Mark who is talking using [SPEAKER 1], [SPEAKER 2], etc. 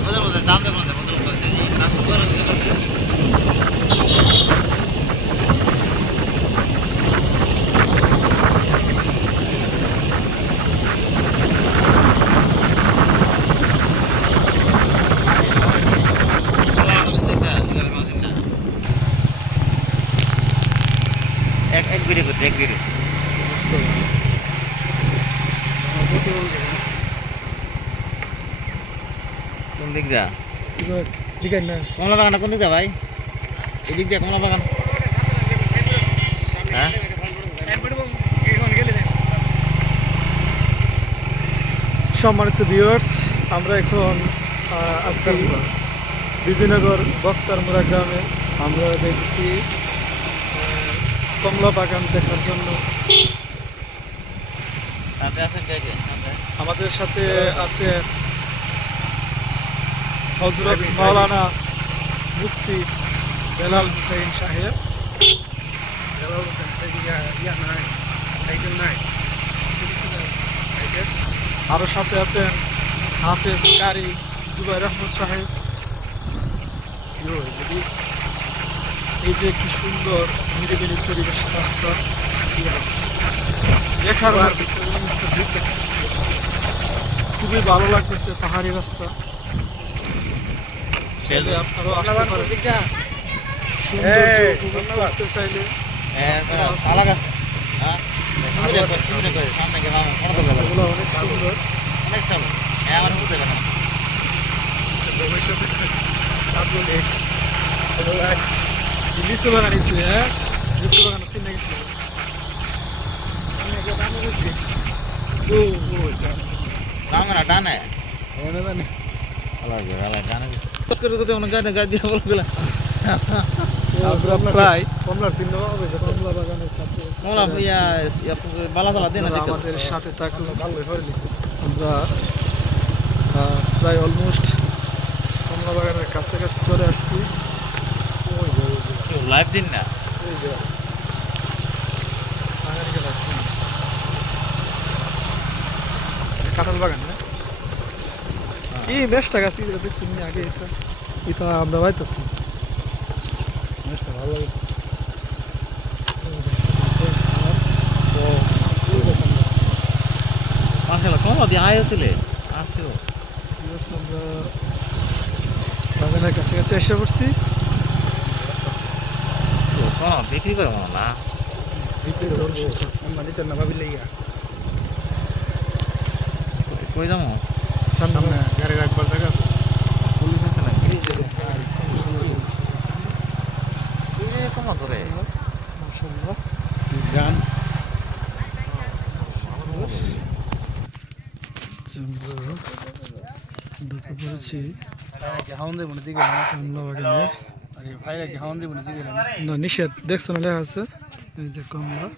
[SPEAKER 1] 오늘보다
[SPEAKER 2] 남들 건데 오늘 건데 দিক যা
[SPEAKER 1] কমলা বাগানটা কোন দিক যা ভাই? এদিক দিয়ে কমলা বাগান হ্যাঁ?
[SPEAKER 2] সম্মানিত ভিউয়ার্স আমরা এখন আছি বিজয়নগর বক্তারমুড়া গ্রামে। আমরা দেখছি কমলা বাগান দেখার জন্য। আমাদের সাথে আছেন হজরত মাওলানা মুফতি বেলাল হুসাইন সাহেব। আরও সাথে আছেন হাফেজ কারি জুবাই রহমত সাহেব। এই যে কি সুন্দর নিরিবিলি পরিবেশ রাস্তা। দেখার। খুবই ভালো লাগতেছে পাহাড়ি রাস্তা। চাইলে আপনারাও আসতে পারেন। সৌন্দর্য উপভোগ করতে চাইলে
[SPEAKER 1] হ্যাঁ হ্যাঁ গেলাম অনেক
[SPEAKER 2] সুন্দর।
[SPEAKER 1] অনেক চলো হ্যাঁ আমার বুঝতে পারে
[SPEAKER 2] লিচু বাগান একটু হ্যাঁ? লিচু বাগান চিনে
[SPEAKER 1] না ডানে আলাগ আলাগ ডানে
[SPEAKER 2] আমাদের সাথে থাকলে আমরা প্রায় অলমোস্ট কমলা বাগানের কাছে কাছে চলে আসছি
[SPEAKER 1] লাইভ দিন না
[SPEAKER 2] কাঁঠাল বাগান না কি বেশটা গাছ এটা দেখছি আগে এটা। এটা আমরা বাইতেছি। বেশটা ভালো লাগে।
[SPEAKER 1] আসলে কমলা দিয়ে আয়ো তুলে আসো
[SPEAKER 2] আমরা বাগানের কাছে কাছে এসে পড়ছি।
[SPEAKER 1] তো কোন বিক্রি করে মনে না? কই যাব?
[SPEAKER 2] সামনে
[SPEAKER 3] গাড়ি রাখবার জায়গা আছে
[SPEAKER 1] পুলিশ আছে না এই কমলা ধরে
[SPEAKER 2] মাশাআল্লাহ।
[SPEAKER 3] গান
[SPEAKER 2] আমরা ঢুকে পড়েছি
[SPEAKER 3] হাউন দেব না দিকে
[SPEAKER 2] কমলা বাগানে
[SPEAKER 3] আরে ভাইরা কি হাউন দেব না দিকে
[SPEAKER 2] না নিষেধ। দেখছ না লেখা আছে? এই যে কমলা।